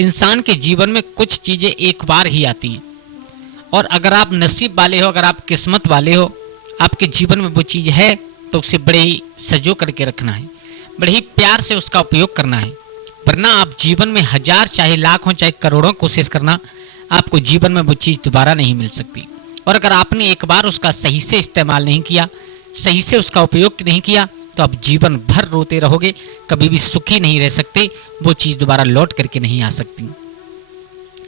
इंसान के जीवन में कुछ चीज़ें एक बार ही आती हैं, और अगर आप नसीब वाले हो, अगर आप किस्मत वाले हो, आपके जीवन में वो चीज़ है तो उसे बड़े ही सजो करके रखना है, बड़े ही प्यार से उसका उपयोग करना है। वरना आप जीवन में हजार चाहे लाख हो चाहे करोड़ों कोशिश करना, आपको जीवन में वो चीज़ दोबारा नहीं मिल सकती। और अगर आपने एक बार उसका सही से इस्तेमाल नहीं किया, सही से उसका उपयोग नहीं किया, तो आप जीवन भर रोते रहोगे, कभी भी सुखी नहीं रह सकते, वो चीज़ दोबारा लौट करके नहीं आ सकती।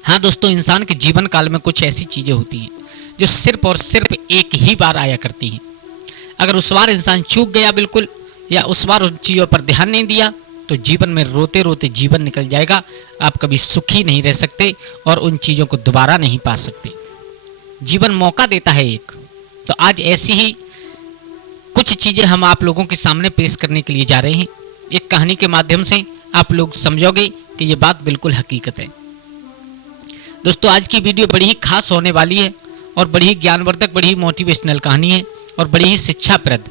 हाँ दोस्तों, इंसान के जीवन काल में कुछ ऐसी चीज़ें होती हैं जो सिर्फ और सिर्फ एक ही बार आया करती हैं। अगर उस बार इंसान चूक गया बिल्कुल, या उस बार उन चीज़ों पर ध्यान नहीं दिया, तो जीवन में रोते रोते जीवन निकल जाएगा। आप कभी सुखी नहीं रह सकते और उन चीज़ों को दोबारा नहीं पा सकते। जीवन मौका देता है एक। तो आज ऐसी ही कुछ चीज़ें हम आप लोगों के सामने पेश करने के लिए जा रहे हैं। एक कहानी के माध्यम से आप लोग समझोगे कि ये बात बिल्कुल हकीकत है। दोस्तों, आज की वीडियो बड़ी ही खास होने वाली है और बड़ी ही ज्ञानवर्धक, बड़ी ही मोटिवेशनल कहानी है और बड़ी ही शिक्षाप्रद।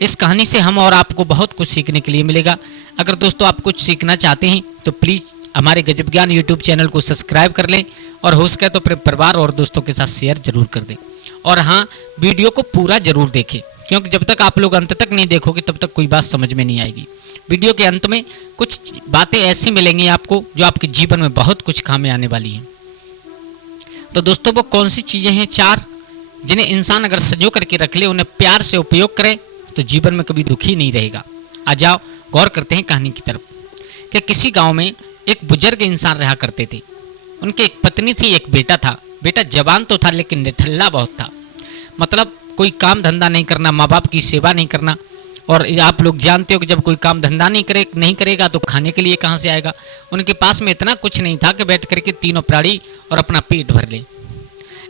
इस कहानी से हम और आपको बहुत कुछ सीखने के लिए मिलेगा। अगर दोस्तों आप कुछ सीखना चाहते हैं तो प्लीज़ हमारे गजब ज्ञान यूट्यूब चैनल को सब्सक्राइब कर लें, और हो सके तो अपने परिवार और दोस्तों के साथ शेयर जरूर कर दें। और हाँ, वीडियो को पूरा जरूर देखें, क्योंकि जब तक आप लोग अंत तक नहीं देखोगे तब तक कोई बात समझ में नहीं आएगी। वीडियो के अंत में कुछ बातें ऐसी मिलेंगी आपको जो आपके जीवन में बहुत कुछ काम में आने वाली हैं। तो दोस्तों, वो कौन सी चीज़ें हैं चार, जिन्हें इंसान अगर संजो करके रख ले, उन्हें प्यार से उपयोग करे, तो जीवन में कभी दुखी नहीं रहेगा। आ जाओ गौर करते हैं कहानी की तरफ। कि किसी गांव में एक बुजुर्ग इंसान रहा करते थे। उनकी एक पत्नी थी, एक बेटा था। बेटा जवान तो था लेकिन निठल्ला बहुत था। मतलब कोई काम धंधा नहीं करना, माँ बाप की सेवा नहीं करना। और आप लोग जानते हो कि जब कोई काम धंधा नहीं करेगा तो खाने के लिए कहाँ से आएगा। उनके पास में इतना कुछ नहीं था कि बैठ करके तीनों प्राणी और अपना पेट भर ले।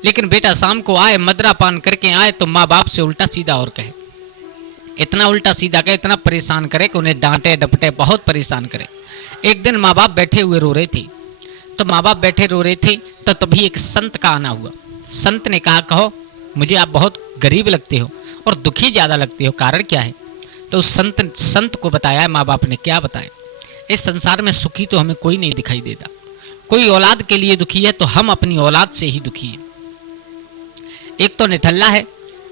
लेकिन बेटा शाम को आए, मदरा पान करके आए तो माँ बाप से उल्टा सीधा और कहे, इतना उल्टा सीधा कहे, इतना परेशान करे कि उन्हें डांटे डपटे, बहुत परेशान करे। एक दिन माँ बाप बैठे हुए रो रहे थे। तो माँ बाप बैठे रो रहे थे तो तभी एक संत का आना हुआ। संत ने कहा, कहो मुझे आप बहुत गरीब लगते हो और दुखी ज़्यादा लगते हो, कारण क्या है? तो उस संत को बताया माँ बाप ने। क्या बताया? इस संसार में सुखी तो हमें कोई नहीं दिखाई देता। कोई औलाद के लिए दुखी है तो हम अपनी औलाद से ही दुखी हैं। एक तो निठल्ला है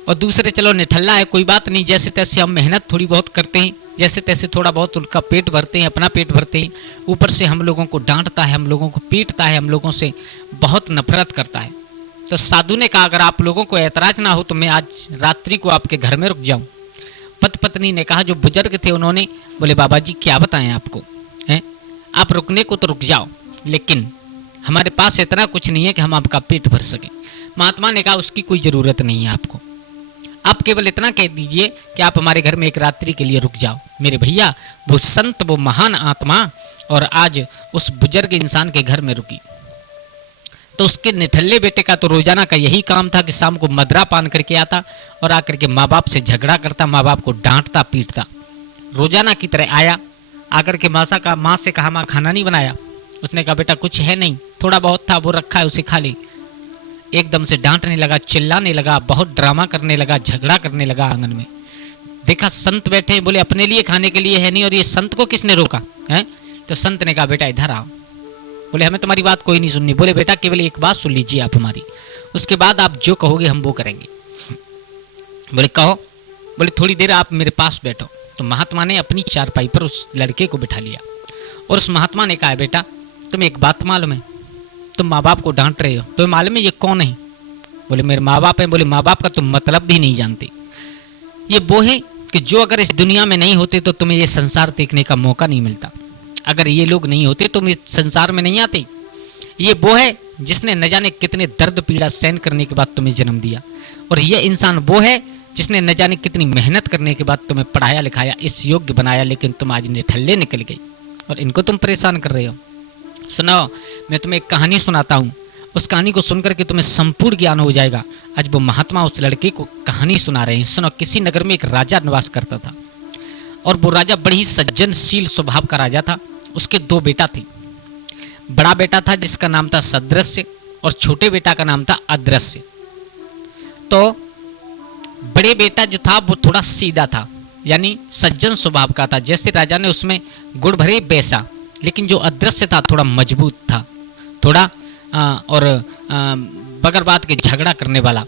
और दूसरे चलो निठल्ला है कोई बात नहीं, जैसे तैसे हम मेहनत थोड़ी बहुत करते हैं, जैसे तैसे थोड़ा बहुत उनका पेट भरते हैं, अपना पेट भरते हैं। ऊपर से हम लोगों को डांटता है, हम लोगों को पीटता है, हम लोगों से बहुत नफरत करता है। तो साधु ने कहा, अगर आप लोगों को ऐतराज ना हो तो मैं आज रात्रि को आपके घर में रुक जाऊं। पत्नी ने कहा, जो बुजुर्ग थे उन्होंने बोले, बाबा जी क्या बताएं आपको, हैं आप रुकने को तो रुक जाओ, लेकिन हमारे पास इतना कुछ नहीं है कि हम आपका पेट भर सकें। महात्मा ने कहा, उसकी कोई ज़रूरत नहीं है आपको, आप केवल इतना कह दीजिए कि आप हमारे घर में एक रात्रि के लिए रुक जाओ। मेरे भैया वो संत, वो महान आत्मा और आज उस बुजुर्ग इंसान के घर में रुकी। तो उसके निठल्ले बेटे का तो रोजाना का यही काम था कि शाम को मदरा पान करके आता और आकर के माँ बाप से झगड़ा करता, माँ बाप को डांटता पीटता। रोजाना की तरह आया, आकर के माँ से कहा, माँ खाना नहीं बनाया? उसने कहा, बेटा कुछ है नहीं, थोड़ा बहुत था वो रखा है, उसे खा ले। एकदम से डांटने लगा, चिल्लाने लगा, बहुत ड्रामा करने लगा, झगड़ा करने लगा आंगन में। देखा संत बैठे, बोले अपने लिए खाने के लिए है नहीं, और ये संत को किसने रोका है? तो संत ने कहा, बेटा इधर आओ। बोले हमें तुम्हारी बात कोई नहीं सुननी। बोले बेटा केवल एक बात सुन लीजिए आप हमारी, उसके बाद आप जो कहोगे हम वो करेंगे। बोले कहो। बोले थोड़ी देर आप मेरे पास बैठो। तो महात्मा ने अपनी चारपाई पर उस लड़के को बिठा लिया और उस महात्मा ने कहा, बेटा तुम्हें एक बात मालूम है, तुम माँ बाप को डांट रहे हो, तुम्हें मालूम है ये कौन है? बोले मेरे माँ बाप हैं। बोले माँ बाप का तुम मतलब भी नहीं जानते। ये वो है कि जो अगर इस दुनिया में नहीं होते तो तुम्हें ये संसार देखने का मौका नहीं मिलता। अगर ये लोग नहीं होते तुम इस संसार में नहीं आते। ये वो है जिसने न जाने कितने दर्द पीड़ा सहन करने के बाद तुम्हें जन्म दिया, और ये इंसान वो है जिसने न जाने कितनी मेहनत करने के बाद तुम्हें पढ़ाया लिखाया, इस योग्य बनाया, लेकिन तुम आज निठल्ले निकल गई और इनको तुम परेशान कर रहे हो। सुनो, मैं तुम्हें एक कहानी सुनाता हूँ, उस कहानी को सुनकर के तुम्हें संपूर्ण ज्ञान हो जाएगा। आज वो महात्मा उस लड़के को कहानी सुना रहे हैं। सुनो, किसी नगर में एक राजा निवास करता था और वो राजा बड़ी ही सज्जनशील स्वभाव का राजा था। उसके दो बेटा थे। बड़ा बेटा था जिसका नाम था सदृश्य और छोटे बेटा का नाम था अदृश्य। तो बड़े बेटा जो था वो थोड़ा सीधा था, यानी सज्जन स्वभाव का था, जैसे राजा ने उसमें गुड़ भरे वैसा। लेकिन जो अदृश्य था थोड़ा मजबूत था, थोड़ा और बगैर बात के झगड़ा करने वाला।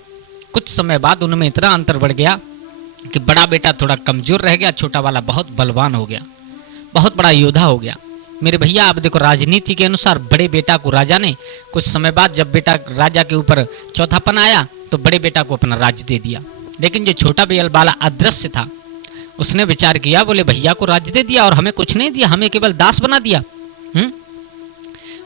कुछ समय बाद उनमें इतना अंतर बढ़ गया कि बड़ा बेटा थोड़ा कमजोर रह गया, छोटा वाला बहुत बलवान हो गया, बहुत बड़ा योद्धा हो गया। मेरे भैया आप देखो, राजनीति के अनुसार बड़े बेटा को राजा ने, कुछ समय बाद जब बेटा राजा के ऊपर चौथापन आया तो बड़े बेटा को अपना राज्य दे दिया। लेकिन जो छोटा बेल वाला अदृश्य था, उसने विचार किया, बोले भैया को राज्य दे दिया और हमें कुछ नहीं दिया, हमें केवल दास बना दिया।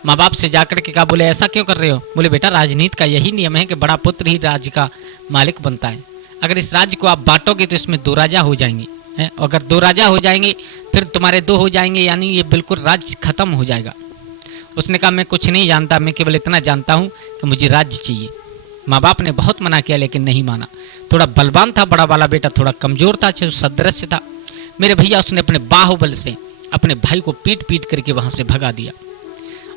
माँ बाप से जाकर के कहा, बोले ऐसा क्यों कर रहे हो? बोले बेटा राजनीति का यही नियम है कि बड़ा पुत्र ही राज्य का मालिक बनता है। अगर इस राज्य को आप बांटोगे तो इसमें 2 राजा हो जाएंगे, हैं? अगर 2 राजा हो जाएंगे फिर तुम्हारे 2 हो जाएंगे, यानी ये बिल्कुल राज्य खत्म हो जाएगा। उसने कहा मैं कुछ नहीं जानता, मैं केवल इतना जानता हूँ कि मुझे राज्य चाहिए। माँ बाप ने बहुत मना किया लेकिन नहीं माना। थोड़ा बलवान था बड़ा वाला बेटा, थोड़ा कमजोर था, सदृश्य था। मेरे भैया उसने अपने बाहुबल से अपने भाई को पीट पीट करके वहां से भगा दिया।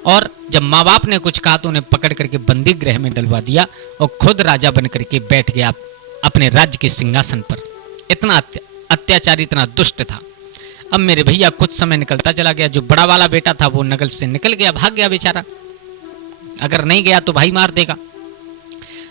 और जब माँ बाप ने कुछ कहा तो उन्हें पकड़ करके बंदी गृह में डलवा दिया और खुद राजा बन करके बैठ गया अपने राज्य के सिंहासन पर। इतना अत्याचारी, इतना दुष्ट था। अब मेरे भैया कुछ समय निकलता चला गया। जो बड़ा वाला बेटा था वो नगल से निकल गया, भाग गया बेचारा। अगर नहीं गया तो भाई मार देगा।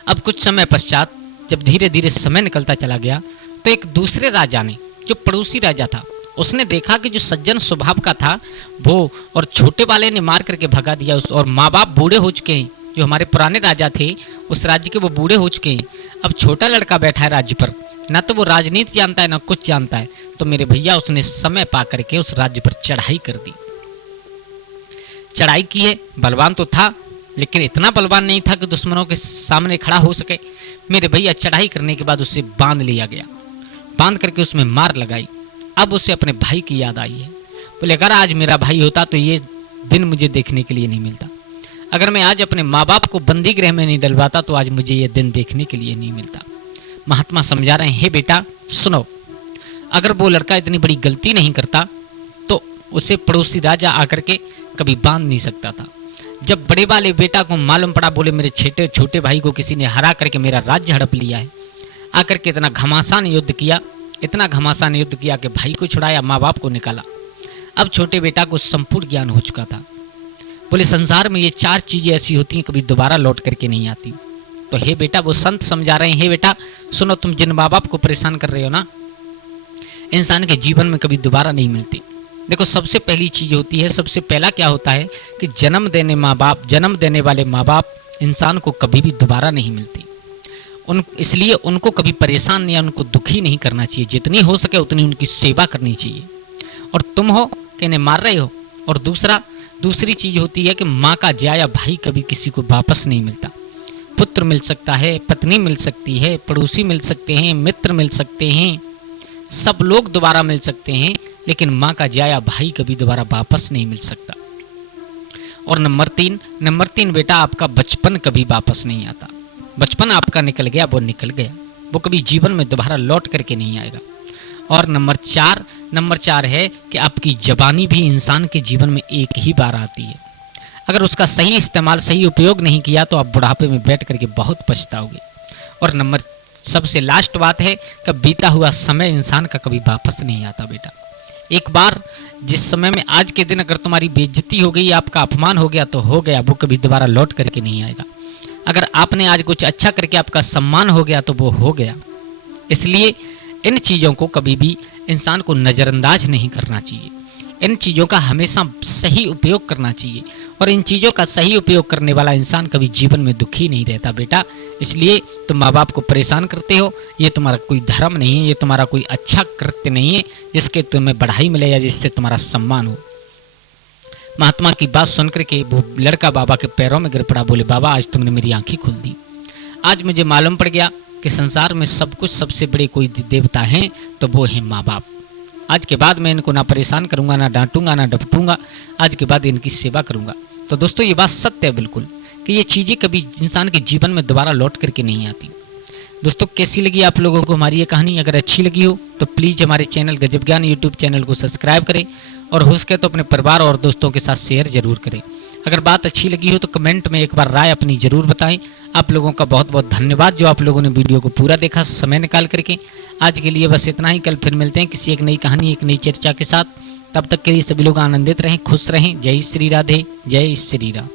अब कुछ समय पश्चात जब धीरे धीरे समय निकलता चला गया तो एक दूसरे राजा ने, जो पड़ोसी राजा था, उसने देखा कि जो सज्जन स्वभाव का था वो, और छोटे वाले ने मार करके भगा दिया उस, और माँ बाप बूढ़े हो चुके हैं। जो हमारे पुराने राजा थे उस राज्य के, वो बूढ़े हो चुके हैं। अब छोटा लड़का बैठा है राज्य पर, ना तो वो राजनीति जानता है ना कुछ जानता है। तो मेरे भैया उसने समय पा करके उस राज्य पर चढ़ाई कर दी। चढ़ाई की है, बलवान तो था लेकिन इतना बलवान नहीं था कि दुश्मनों के सामने खड़ा हो सके। मेरे भैया चढ़ाई करने के बाद उसे बांध लिया गया, बांध करके उसमें मार लगाई। अब उसे अपने भाई की याद आई है। बोले अगर आज मेरा भाई होता तो ये दिन मुझे देखने के लिए नहीं मिलता। अगर मैं आज अपने माँ बाप को बंदी गृह में नहीं डलवाता तो आज मुझे ये दिन देखने के लिए नहीं मिलता। महात्मा समझा रहे हैं, हे बेटा सुनो, अगर वो लड़का इतनी बड़ी गलती नहीं करता तो उसे पड़ोसी राजा आकर के कभी बांध नहीं सकता था। जब बड़े वाले बेटा को मालूम पड़ा, बोले मेरे छोटे भाई को किसी ने हरा करके मेरा राज्य हड़प लिया है, आकर के इतना घमासान युद्ध किया, इतना घमासान युद्ध किया कि भाई को छुड़ाया, माँ बाप को निकाला। अब छोटे बेटा को संपूर्ण ज्ञान हो चुका था। बोले संसार में ये 4 चीजें ऐसी होती हैं कभी दोबारा लौट करके नहीं आती। तो हे बेटा, वो संत समझा रहे हैं, हे बेटा सुनो, तुम जिन माँ बाप को परेशान कर रहे हो ना, इंसान के जीवन में कभी दोबारा नहीं मिलती। देखो सबसे पहली चीज होती है, सबसे पहला क्या होता है कि जन्म देने वाले माँ बाप इंसान को कभी भी दोबारा नहीं मिलती। इसलिए उनको कभी परेशान या उनको दुखी नहीं करना चाहिए, जितनी हो सके उतनी उनकी सेवा करनी चाहिए। और तुम हो कि इन्हें मार रहे हो। और दूसरी चीज होती है कि माँ का जाया भाई कभी किसी को वापस नहीं मिलता। पुत्र मिल सकता है, पत्नी मिल सकती है, पड़ोसी मिल सकते हैं, मित्र मिल सकते हैं, सब लोग दोबारा मिल सकते हैं, लेकिन माँ का जाया भाई कभी दोबारा वापस नहीं मिल सकता। और नंबर तीन बेटा, आपका बचपन कभी वापस नहीं आता। बचपन आपका निकल गया, वो निकल गया, वो कभी जीवन में दोबारा लौट करके नहीं आएगा। और नंबर चार है कि आपकी जवानी भी इंसान के जीवन में एक ही बार आती है। अगर उसका सही इस्तेमाल, सही उपयोग नहीं किया तो आप बुढ़ापे में बैठ करके बहुत पछताओगे। और नंबर सबसे लास्ट बात है कि बीता हुआ समय इंसान का कभी वापस नहीं आता बेटा। एक बार जिस समय में आज के दिन अगर तुम्हारी बेइज्जती हो गई, आपका अपमान हो गया तो हो गया, वो कभी दोबारा लौट करके नहीं आएगा। अगर आपने आज कुछ अच्छा करके आपका सम्मान हो गया तो वो हो गया। इसलिए इन चीज़ों को कभी भी इंसान को नज़रअंदाज नहीं करना चाहिए। इन चीज़ों का हमेशा सही उपयोग करना चाहिए। और इन चीज़ों का सही उपयोग करने वाला इंसान कभी जीवन में दुखी नहीं रहता बेटा। इसलिए तुम माँ बाप को परेशान करते हो, ये तुम्हारा कोई धर्म नहीं है, ये तुम्हारा कोई अच्छा कृत्य नहीं है जिसके तुम्हें बढ़ाई मिले या जिससे तुम्हारा सम्मान हो। महात्मा की बात सुनकर के वो लड़का बाबा के पैरों में गिर पड़ा। बोले बाबा, आज तुमने मेरी आंखें खोल दी। आज मुझे मालूम पड़ गया कि संसार में सब कुछ सबसे बड़े कोई देवता हैं तो वो हैं माँ बाप। आज के बाद मैं इनको ना परेशान करूंगा, ना डांटूंगा, ना डपटूंगा। आज के बाद इनकी सेवा करूंगा। तो दोस्तों ये बात सत्य है बिल्कुल कि ये चीज़ें कभी इंसान के जीवन में दोबारा लौट करके नहीं आती। दोस्तों कैसी लगी आप लोगों को हमारी ये कहानी? अगर अच्छी लगी हो तो प्लीज़ हमारे चैनल गजब ज्ञान यूट्यूब चैनल को सब्सक्राइब करें और हो सके तो अपने परिवार और दोस्तों के साथ शेयर जरूर करें। अगर बात अच्छी लगी हो तो कमेंट में एक बार राय अपनी ज़रूर बताएं। आप लोगों का बहुत बहुत धन्यवाद जो आप लोगों ने वीडियो को पूरा देखा समय निकाल करके। आज के लिए बस इतना ही। कल फिर मिलते हैं किसी एक नई कहानी, एक नई चर्चा के साथ। तब तक के लिए सभी लोग आनंदित रहें, खुश रहें। जय श्री राधे, जय श्री राम।